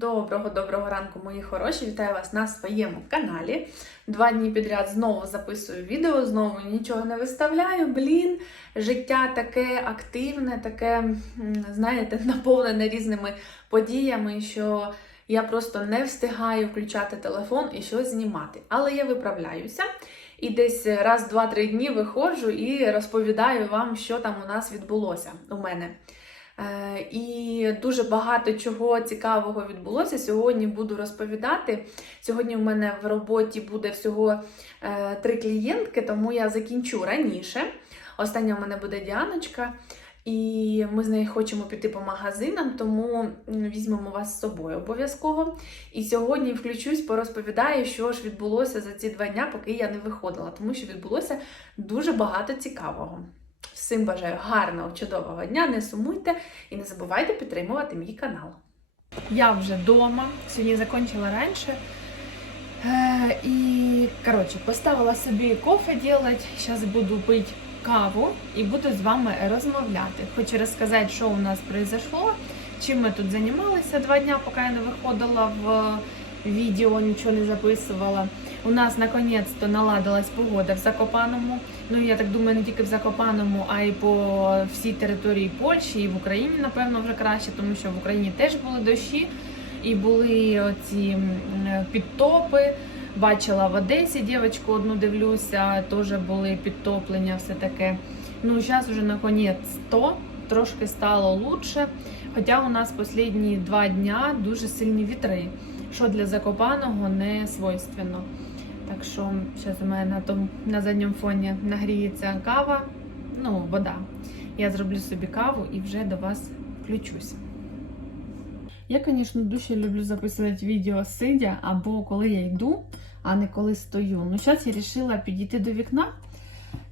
Доброго доброго ранку, мої хороші! Вітаю вас на своєму каналі. Два дні підряд знову записую відео, знову нічого не виставляю. Блін, життя таке активне, таке, знаєте, наповнене різними подіями, що я просто не встигаю включати телефон і щось знімати. Але я виправляюся. І десь раз, два-три дні виходжу і розповідаю вам, що там у нас відбулося у мене. Е, І дуже багато чого цікавого відбулося. Сьогодні буду розповідати. Сьогодні в мене в роботі буде всього е, три клієнтки, тому я закінчу раніше. Остання в мене буде Діаночка, і ми з нею хочемо піти по магазинам, тому візьмемо вас з собою обов'язково. І сьогодні включусь, порозповідаю, що ж відбулося за ці два дня, поки я не виходила, тому що відбулося дуже багато цікавого. Всім бажаю гарного, чудового дня, не сумуйте і не забувайте підтримувати мій канал. Я вже вдома, сьогодні закінчила раніше. Е, і, коротше, поставила собі кофе робити, зараз буду пити каву і буду з вами розмовляти. Хочу розказати, що у нас произошло, чим ми тут займалися два дня, поки я не виходила в відео, нічого не записувала. У нас наконець-то наладилась погода в Закопаному. Ну я так думаю, не тільки в Закопаному, а й по всій території Польщі і в Україні, напевно, вже краще, тому що в Україні теж були дощі і були оці підтопи. Бачила в Одесі дівчинку одну дивлюся, теж були підтоплення, все таке. Ну, зараз вже наконець 100, трошки стало лучше. Хоча у нас останні два дня дуже сильні вітри, що для Закопаного не свойственно. Так що зараз у мене на, тому, на задньому фоні нагріється кава, ну, вода. Я зроблю собі каву і вже до вас включусь. Я, звісно, дуже люблю записувати відео сидя або коли я йду, а не коли стою. Ну, зараз я вирішила підійти до вікна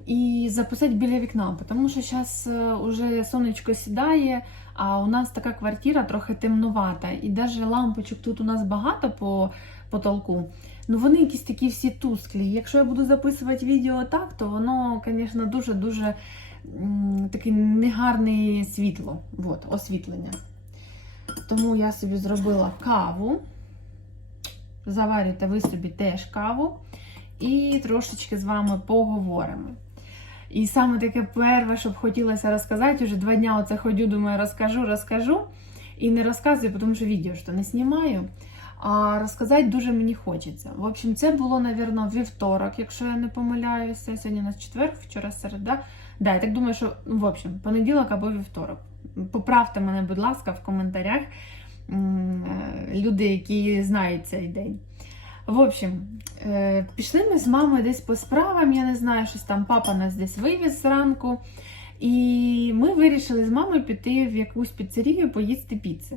і записати біля вікна, тому що зараз вже сонечко сідає, а у нас така квартира трохи темнувата. І навіть лампочок тут у нас багато по потолку. Ну вони якісь такі всі тусклі. Якщо я буду записувати відео так, то воно, звісно, дуже-дуже таке негарне світло, от, освітлення. Тому я собі зробила каву. Заварюйте ви собі теж каву. І трошечки з вами поговоримо. І саме таке перше, що б хотілося розказати, вже два дня оце ходю, думаю, розкажу, розкажу. І не розказую, тому що відео що не знімаю. А розказати дуже мені хочеться. В общем, це було, мабуть, вівторок, якщо я не помиляюся. Сьогодні у нас четвер, вчора середа. Да, я так думаю, що в общем, понеділок або вівторок. Поправте мене, будь ласка, в коментарях. е, Люди, які знають цей день. В общем, е, пішли ми з мамою десь по справам, я не знаю, щось там папа нас десь вивіз зранку. І ми вирішили з мамою піти в якусь піцерію поїсти піци.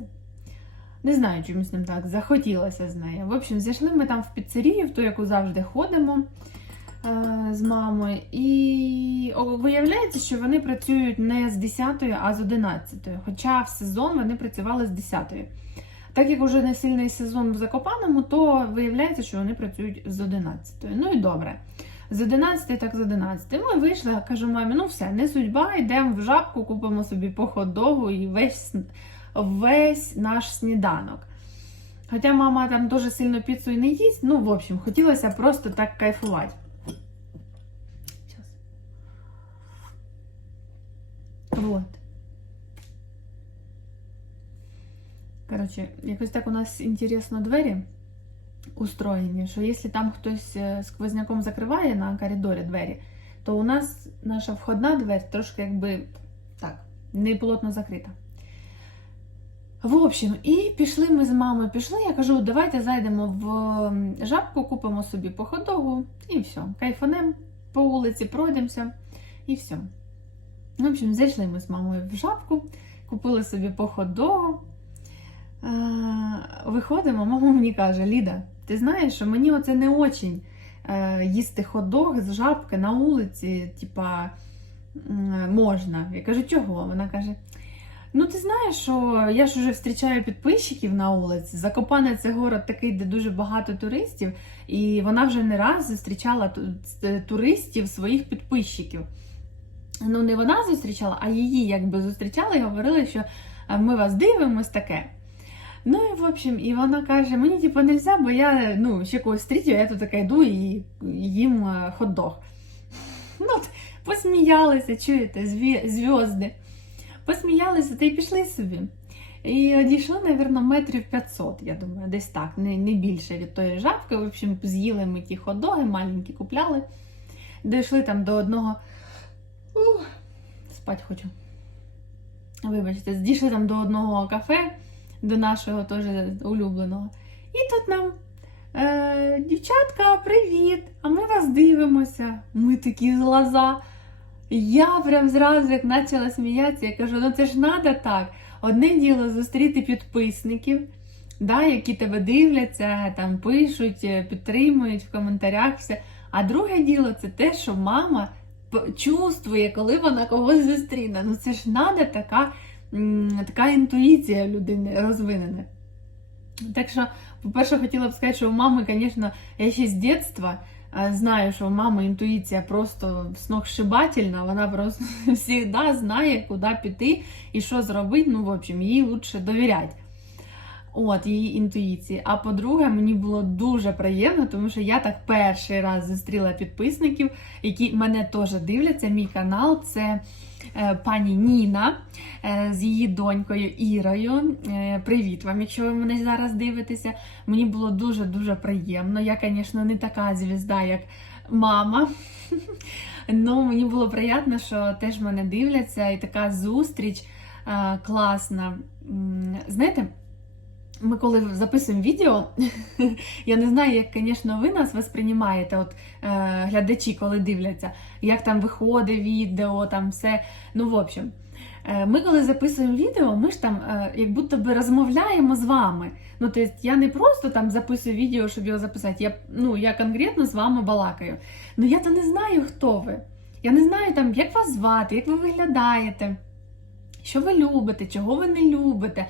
Не знаю, чомусь нам так захотілося з нею. В общем, зайшли ми там в піцерію, в ту, яку завжди ходимо е, з мамою. І виявляється, що вони працюють не з 10, а з 11. Хоча в сезон вони працювали з 10. Так як вже не сильний сезон в Закопаному, то виявляється, що вони працюють з 11. Ну і добре. З 11 так з 11. Ми вийшли, кажу мамі, ну все, не судьба, йдемо в жабку, купимо собі по хот-догу і весь, весь наш сніданок. Хоча мама там дуже сильно піцу і не їсть, ну, в общем, хотілося просто так кайфувати. Вот. Коротше, якось так у нас інтересно двері устроєні, що якщо там хтось е, сквозняком закриває на коридорі двері, то у нас наша входна двері трошки якби так, не плотно закрита. В общем, і пішли ми з мамою, пішли, я кажу, давайте зайдемо в жабку, купимо собі по ходогу і все. Кайфанем по вулиці, пройдемося і все. В общем, зайшли ми з мамою в жабку, купили собі по хот-догу. Е, Виходимо, мама мені каже: Ліда, ти знаєш, що мені оце не очень е, їсти хот-дог з жабки на вулиці, типа можна. Я кажу, чого? Вона каже: Ну, ти знаєш, що я ж уже зустрічаю підписчиків на вулиці. Закопане це город такий, де дуже багато туристів, і вона вже не раз зустрічала туристів своїх підписчиків. Ну, не вона зустрічала, а її якби зустрічали і говорили, що е, ми вас дивимось таке. Ну і в общем, і вона каже: мені типу нельзя, бо я ну, ще когось третього, я тут така йду і їм е, хот-дог. Ну, посміялися, чуєте, зв'язди. Посміялися та й пішли собі. І одійшло, мабуть, метрів 500, я думаю, десь так, не, не більше від тої жабки. В общем, з'їли ми ті хот-доги, маленькі купляли. Дійшли там до одного. Ух, спать хочу. Вибачте, дійшли там до одного кафе, до нашого теж улюбленого. І тут нам е, дівчатка, привіт! А ми вас дивимося. Ми такі глаза. Я прям зразу як почала сміятися, я кажу, ну це ж треба так. Одне діло зустріти підписників, да, які тебе дивляться, там пишуть, е, підтримують в коментарях все. А друге діло це те, що мама чувствує, коли вона когось зустріне. Ну це ж треба така, така інтуїція людини розвинена. Так що, по-перше, хотіла б сказати, що у мами, звісно, я ще з дитинства е, знаю, що у мами інтуїція просто сногсшибательна, вона просто завжди знає, куди піти і що зробити. Ну, в общем, їй лучше довіряти. От її інтуїції. А по-друге, мені було дуже приємно, тому що я так перший раз зустріла підписників, які мене теж дивляться. Мій канал це е, пані Ніна е, з її донькою Ірою. Е, привіт вам, якщо ви мене зараз дивитеся. Мені було дуже-дуже приємно. Я, звісно, не така звізда, як мама. Ну, мені було приємно, що теж мене дивляться, і така зустріч е, класна. Знаєте, ми коли записуємо відео, я не знаю, як, звісно, ви нас восприймаєте, от е, глядачі, коли дивляться, як там виходить відео, там все. Ну, в общем, е, ми коли записуємо відео, ми ж там е, як будто би розмовляємо з вами. Ну, тобто я не просто там записую відео, щоб його записати. Я, ну, я конкретно з вами балакаю. Ну я то не знаю, хто ви. Я не знаю, там, як вас звати, як ви виглядаєте, що ви любите, чого ви не любите,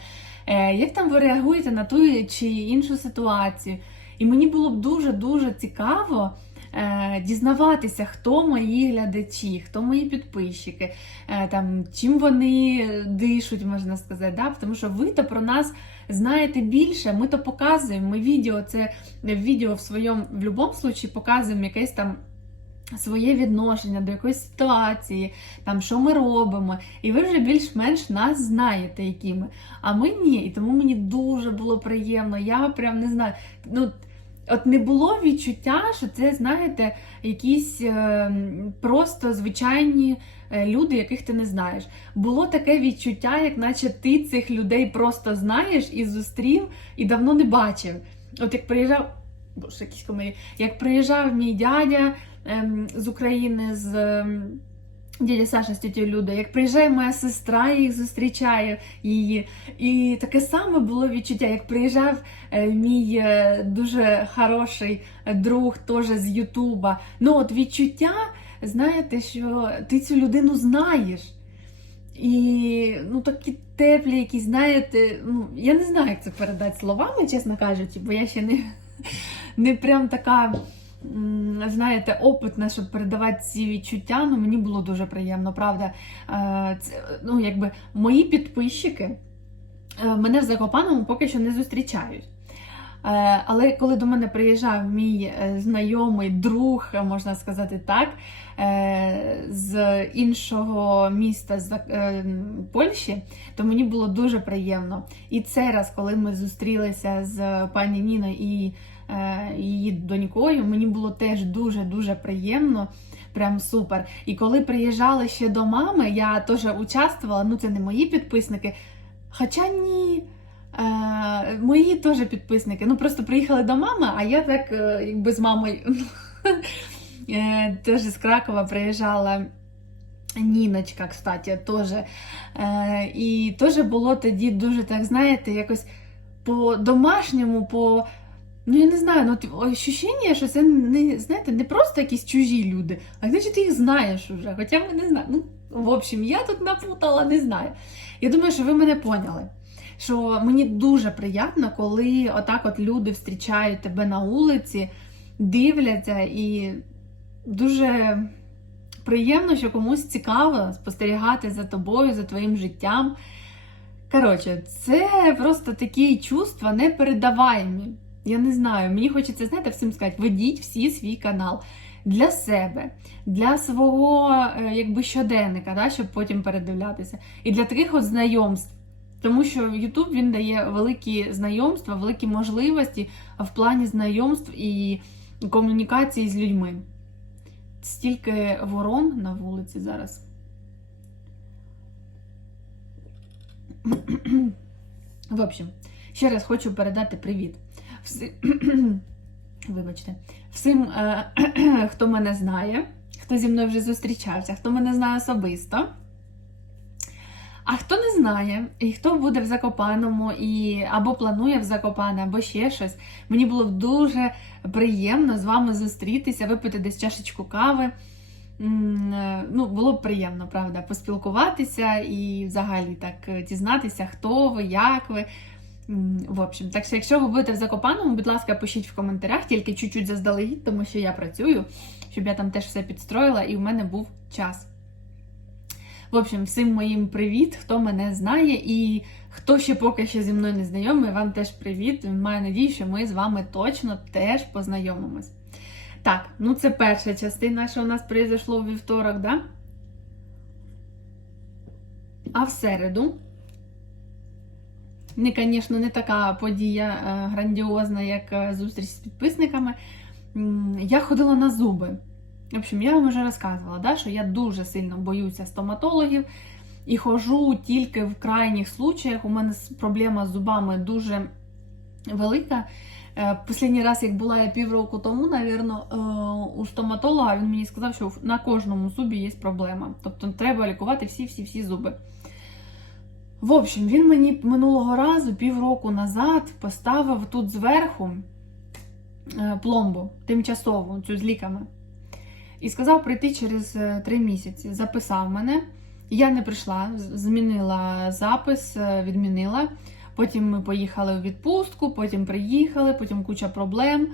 як там ви реагуєте на ту чи іншу ситуацію. І мені було б дуже-дуже цікаво е, дізнаватися, хто мої глядачі, хто мої підписчики, е, там, чим вони дишуть, можна сказати. Да? Тому що ви то про нас знаєте більше, ми то показуємо. Ми відео, це відео в своєму в будь-якому випадку показуємо якесь там. Своє відношення до якоїсь ситуації, там що ми робимо, і ви вже більш-менш нас знаєте, які ми. А ми ні. І тому мені дуже було приємно. Я прям не знаю. Ну, от не було відчуття, що це, знаєте, якісь е, просто звичайні е, люди, яких ти не знаєш. Було таке відчуття, як наче ти цих людей просто знаєш і зустрів, і давно не бачив. От як приїжджав. Боже, якісь комарі. Як приїжджав мій дядя з України, з ем, дядя Саша з тітю Людою, як приїжджає моя сестра, їх зустрічаю її. І таке саме було відчуття, як приїжджав е, мій е, дуже хороший друг теж з Ютуба. Ну, от відчуття, знаєте, що ти цю людину знаєш. І ну такі теплі, якісь, знаєте, ну я не знаю, як це передати словами, чесно кажучи, бо я ще не, не прям така, знаєте, опитна, щоб передавати ці відчуття. Ну мені було дуже приємно, правда. Е, Це, ну, якби мої підписчики е, мене в Закопаному поки що не зустрічають. Е, Але коли до мене приїжджав мій знайомий друг, можна сказати так, з іншого міста з Польщі, то мені було дуже приємно. І цей раз, коли ми зустрілися з пані Ніною і її донькою, мені було теж дуже-дуже приємно. Прям супер. І коли приїжджали ще до мами, я теж участвувала, ну це не мої підписники. Хоча ні. Е, мої теж підписники. Ну просто приїхали до мами, а я так е, якби з мамою е, теж з Кракова приїжджала. Ніночка, кстати, теж. Е, і теж було тоді дуже, так, знаєте, якось по-домашньому, по. Ну, я не знаю, ну от ощущення, що це не, знаєте, не просто якісь чужі люди, а значить ти їх знаєш уже. Хоча ми не знаємо. Ну, в общем, я тут напутала, не знаю. Я думаю, що ви мене поняли. Що мені дуже приємно, коли отак от люди зустрічають тебе на вулиці, дивляться, і дуже приємно, що комусь цікаво спостерігати за тобою, за твоїм життям. Коротше, це просто такі чувства непередаваємі. Я не знаю, мені хочеться, знаєте, всім сказати, ведіть всі свій канал для себе, для свого е, якби щоденника, да, щоб потім передивлятися. І для таких от знайомств. Тому що YouTube він дає великі знайомства, великі можливості в плані знайомств і комунікації з людьми. Стільки ворон на вулиці зараз. В общем, ще раз хочу передати привіт. Всі... Вибачте, всім, е, хто мене знає, хто зі мною вже зустрічався, хто мене знає особисто. А хто не знає, і хто буде в Закопаному, і або планує в Закопане, або ще щось, мені було б дуже приємно з вами зустрітися, випити десь чашечку кави. Е, Ну, було б приємно, правда, поспілкуватися і взагалі так е, дізнатися, хто ви, як ви. В общем, так що, якщо ви будете в Закопаному, будь ласка, пишіть в коментарях, тільки чуть-чуть заздалегідь, тому що я працюю, щоб я там теж все підстроїла і в мене був час. В общем, всім моїм привіт, хто мене знає, і хто ще поки що зі мною не знайомий, вам теж привіт. Маю надію, що ми з вами точно теж познайомимось. Так, ну це перша частина, що у нас произошло у вівторок, да? А в середу. Не, звісно, не така подія е, грандіозна, як е, зустріч з підписниками. Я ходила на зуби. В общем, я вам вже розказувала, да, що я дуже сильно боюся стоматологів і ходжу тільки в крайніх случаях. У мене проблема з зубами дуже велика. Е, раз, як була я півроку тому, навірно, у стоматолога він мені сказав, що на кожному зубі є проблема. Тобто треба лікувати всі-всі-всі зуби. В общем, він мені минулого разу, півроку назад, поставив тут зверху е, пломбу тимчасову, цю з ліками. І сказав прийти через е, три місяці. Записав мене. Я не прийшла, змінила запис, е, відмінила. Потім ми поїхали у відпустку, потім приїхали, потім куча проблем.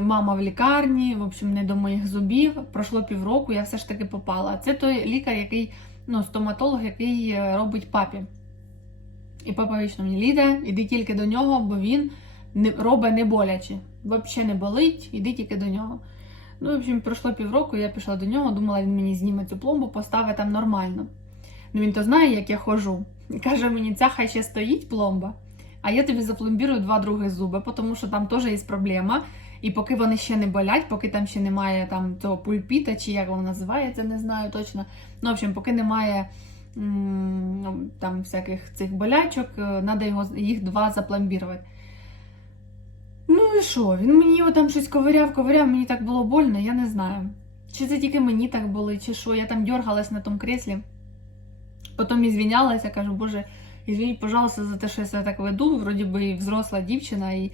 Мама в лікарні, в общем, не до моїх зубів. Пройшло півроку, я все ж таки попала. Це той лікар, який, ну, стоматолог, який е, робить папі. І папа вічно мені Ліда, іди тільки до нього, бо він не, робить не боляче. Взагалі не болить, іди тільки до нього. Ну, в общем, пройшло півроку, я пішла до нього, думала, він мені зніме цю пломбу, поставить там нормально. Ну він то знає, як я ходжу. І каже мені, ця хай ще стоїть пломба, а я тобі запломбірую два другі зуби, тому що там теж є проблема. І поки вони ще не болять, поки там ще немає там цього пульпіта, чи як воно називається, не знаю точно. Ну, в общем, поки немає там всяких цих болячок, треба його їх два запломбірувати. Ну і що? Він мені його там щось ковиряв, ковиряв, мені так було больно, я не знаю. Чи це тільки мені так були, чи що, я там дергалась на тому креслі. Потім ізвінялася, кажу, боже, извиніть, пожалуйста, за те, що я себе так веду, вроді би і взросла дівчина, і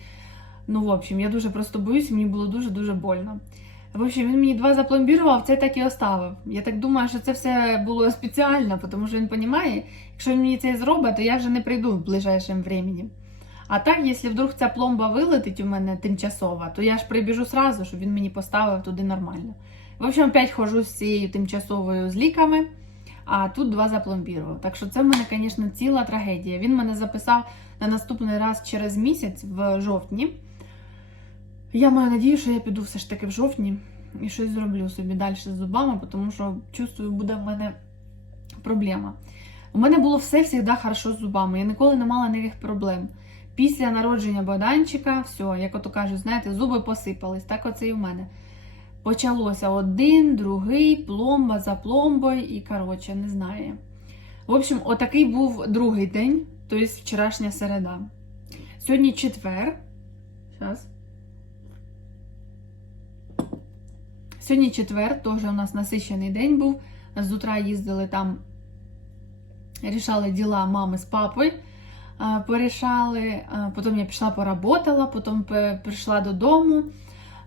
ну, в общем, я дуже просто боюсь, мені було дуже-дуже больно. В общем, він мені два запломбірував, це так і оставив. Я так думаю, що це все було спеціально, тому що він розуміє, якщо він мені це зробить, то я вже не прийду в ближайшем времени. А так, якщо вдруг ця пломба вилетить у мене тимчасова, то я ж прибіжу сразу, щоб він мені поставив туди нормально. В общем, опять ходжу з цією тимчасовою з ліками, а тут два запломбірував. Так що це в мене, звісно, ціла трагедія. Він мене записав на наступний раз через місяць в жовтні. Я маю надію, що я піду все ж таки в жовтні і щось зроблю собі далі з зубами, тому що чувствую, буде в мене проблема. У мене було все завжди хорошо з зубами. Я ніколи не мала ніяких проблем. Після народження Богданчика, все, як ото кажуть, знаєте, зуби посипались. Так оце і в мене. Почалося один, другий, пломба за пломбою, і, коротше, не знаю. В общем, отакий був другий день, тобто вчорашня середа. Сьогодні четвер. Зараз. Сьогодні четвер, теж у нас насичений день був. З утра їздили там, рішали діла мами з папою. Порішали, потім я пішла поработала, потім прийшла додому.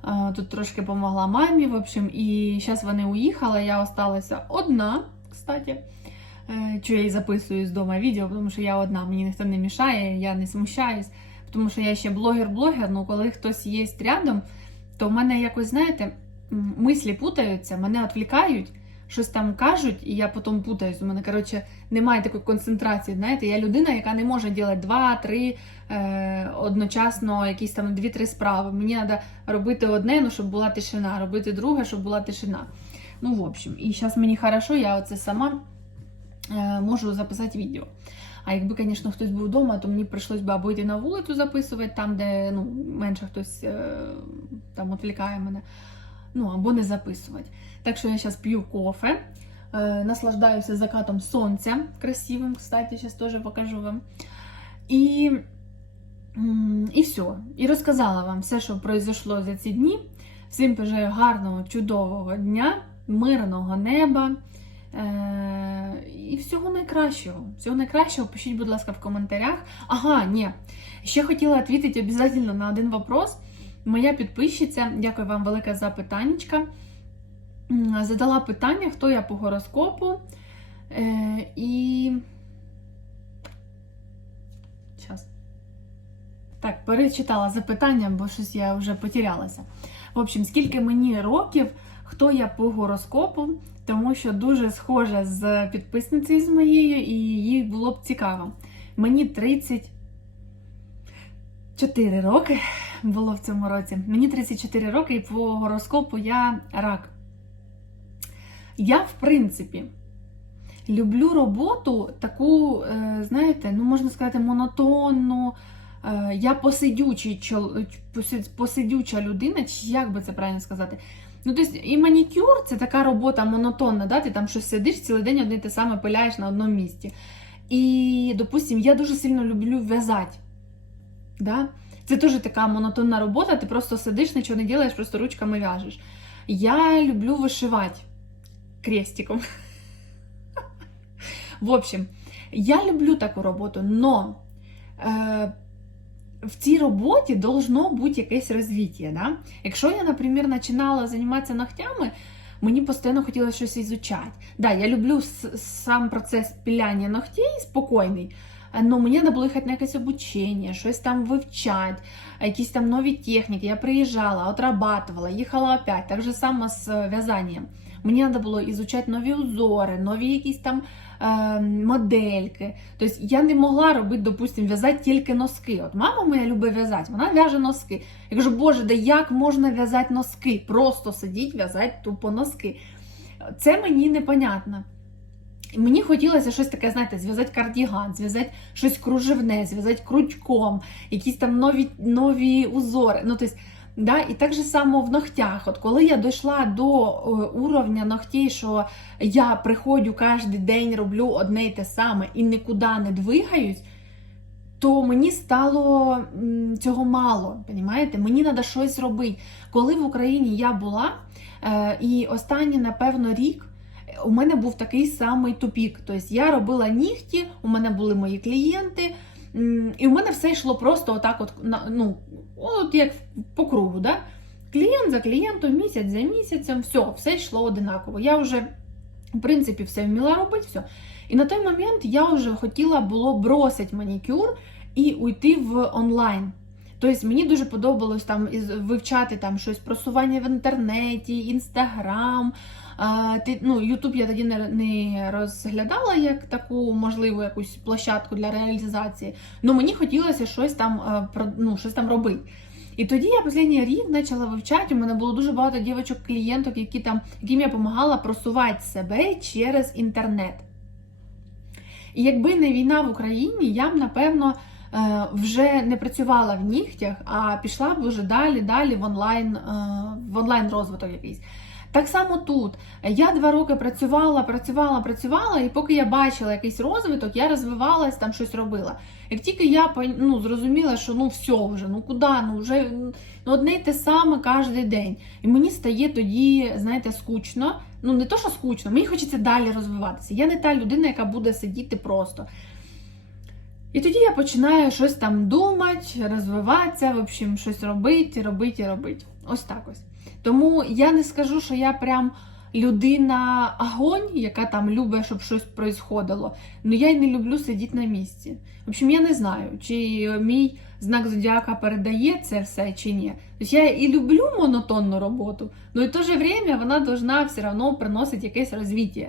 Е, Тут трошки допомогла мамі. В общем, і зараз вони уїхали. Я осталася одна, кстати. Е, Що я і записую з дома відео, тому що я одна, мені ніхто не мішає, я не смущаюсь, тому що я ще блогер-блогер, ну коли хтось є рядом, то в мене якось, знаєте, мислі путаються, мене відвлікають, щось там кажуть, і я потім путаюсь. У мене, коротше, немає такої концентрації. Знаєте, я людина, яка не може робити два-три е, одночасно, якісь там дві-три справи. Мені треба робити одне, ну, щоб була тишина, робити друге, щоб була тишина. Ну, в общем, і зараз мені хорошо, я оце сама е, можу записати відео. А якби, звісно, хтось був вдома, то мені прийшлось би або йти на вулицю записувати, там, де ну, менше хтось е, там відвлікає мене, ну або не записувати. Так що я зараз п'ю кофе, е, наслаждаюся закатом сонця красивим, кстати, зараз теж покажу вам. І, і все. І розказала вам все, що пройшло за ці дні. Всім бажаю гарного, чудового дня, мирного неба. Е, і всього найкращого. Всього найкращого пишіть, будь ласка, в коментарях. Ага, ні. Ще хотіла відповідати обов'язково на один вопрос. Моя підписчиця, дякую вам велике за питаннячка, задала питання, хто я по гороскопу. Е, і. Щас. Так, перечитала запитання, бо щось я вже потерялася. В общем, скільки мені років, хто я по гороскопу, тому що дуже схожа з підписницею з моєю, і їй було б цікаво. Мені 34 роки було в цьому році. Мені 34 роки, і по гороскопу я рак. Я, в принципі, люблю роботу таку, е, знаєте, ну можна сказати, монотонну. Е, Я посидючий, посидюча людина, чи як би це правильно сказати. Ну, тобто, і манікюр це така робота монотонна, да? ти там щось сидиш цілий день одне те саме пиляєш на одному місці. І, допустим, я дуже сильно люблю в'язати. Да? Це теж така монотонна робота, ти просто сидиш, нічого не робиш, просто ручками в'яжеш. Я люблю вишивати крестиком. В общем, я люблю таку роботу, но е, в цій роботі должно бути якесь розвиття. Да? Якщо я, наприклад, починала займатися ногтями, мені постійно хотілося щось ізучати. Да, я люблю сам процес піляння ногтей спокійний, але мені треба було їхати на якесь обучення, щось там вивчати, якісь там нові техніки. Я приїжджала, отрабатувала, їхала опять. Так же само з е, в'язанням. Мені треба було ізучати нові узори, нові якісь там е, модельки. Тобто я не могла робити, допустимо, в'язати тільки носки. От мама моя любить в'язати, вона в'яже носки. Я кажу, боже, да як можна в'язати носки? Просто сидіть, в'язати тупо носки. Це мені непонятно. І Мені хотілося щось таке, знаєте, зв'язати кардіган, зв'язати щось кружевне, зв'язати крючком, якісь там нові, нові узори. Ну, тобто, да, і так же само в ногтях. От коли я дійшла до е, уровня ногтей, що я приходжу кожен день, роблю одне й те саме і нікуди не двигаюсь, то мені стало цього мало. Понімаєте? Мені треба щось робити. Коли в Україні я була, е, і останній, напевно, рік. У мене був такий самий тупік. Тобто я робила нігті, у мене були мої клієнти, і у мене все йшло просто отак, от, ну, от як по кругу. Да? Клієнт за клієнтом, місяць за місяцем, все, все йшло одинаково. Я вже, в принципі, все вміла робити, все. І на той момент я вже хотіла було бросити манікюр і уйти в онлайн. Тобто мені дуже подобалось там вивчати там щось просування в інтернеті, інстаграм. Ну, Ютуб я тоді не, розглядала як таку можливу якусь площадку для реалізації. Ну мені хотілося щось там, е, ну, щось там робити. І тоді я останній рік почала вивчати. У мене було дуже багато дівчаток, клієнток, які там, яким я допомагала просувати себе через інтернет. І якби не війна в Україні, я б напевно вже не працювала в нігтях, а пішла б вже далі, далі в онлайн, е, в онлайн розвиток якийсь. Так само тут. Я два роки працювала, працювала, працювала, і поки я бачила якийсь розвиток, я розвивалась, там щось робила. Як тільки я ну, зрозуміла, що ну все вже, ну куди, ну вже ну, одне й те саме кожен день. І мені стає тоді, знаєте, скучно. Ну не то, що скучно, мені хочеться далі розвиватися. Я не та людина, яка буде сидіти просто. І тоді я починаю щось там думати, розвиватися, в общем, щось робити, робити, робити. Ось так ось. Тому я не скажу, що я прям людина огонь, яка там любить, щоб щось происходило. Ну я й не люблю сидіти на місці. В общем, я не знаю, чи мій знак зодіака передає це все чи ні. Тобто я і люблю монотонну роботу, але в то же время вона должна все одно приносити якесь розвиття.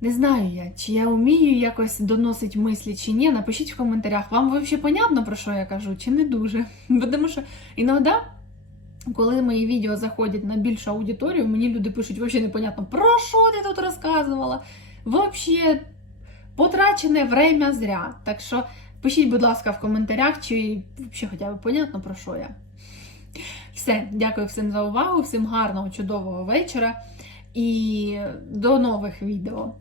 Не знаю я, чи я вмію якось доносити мислі чи ні. Напишіть в коментарях, вам взагалі понятно, про що я кажу, чи не дуже. Бо Тому що іноді, коли мої відео заходять на більшу аудиторію, мені люди пишуть, взагалі непонятно, про що ти тут розказувала. Взагалі, потрачене время зря. Так що пишіть, будь ласка, в коментарях, чи взагалі хоча б понятно, про що я. Все, дякую всім за увагу, всім гарного, чудового вечора і до нових відео.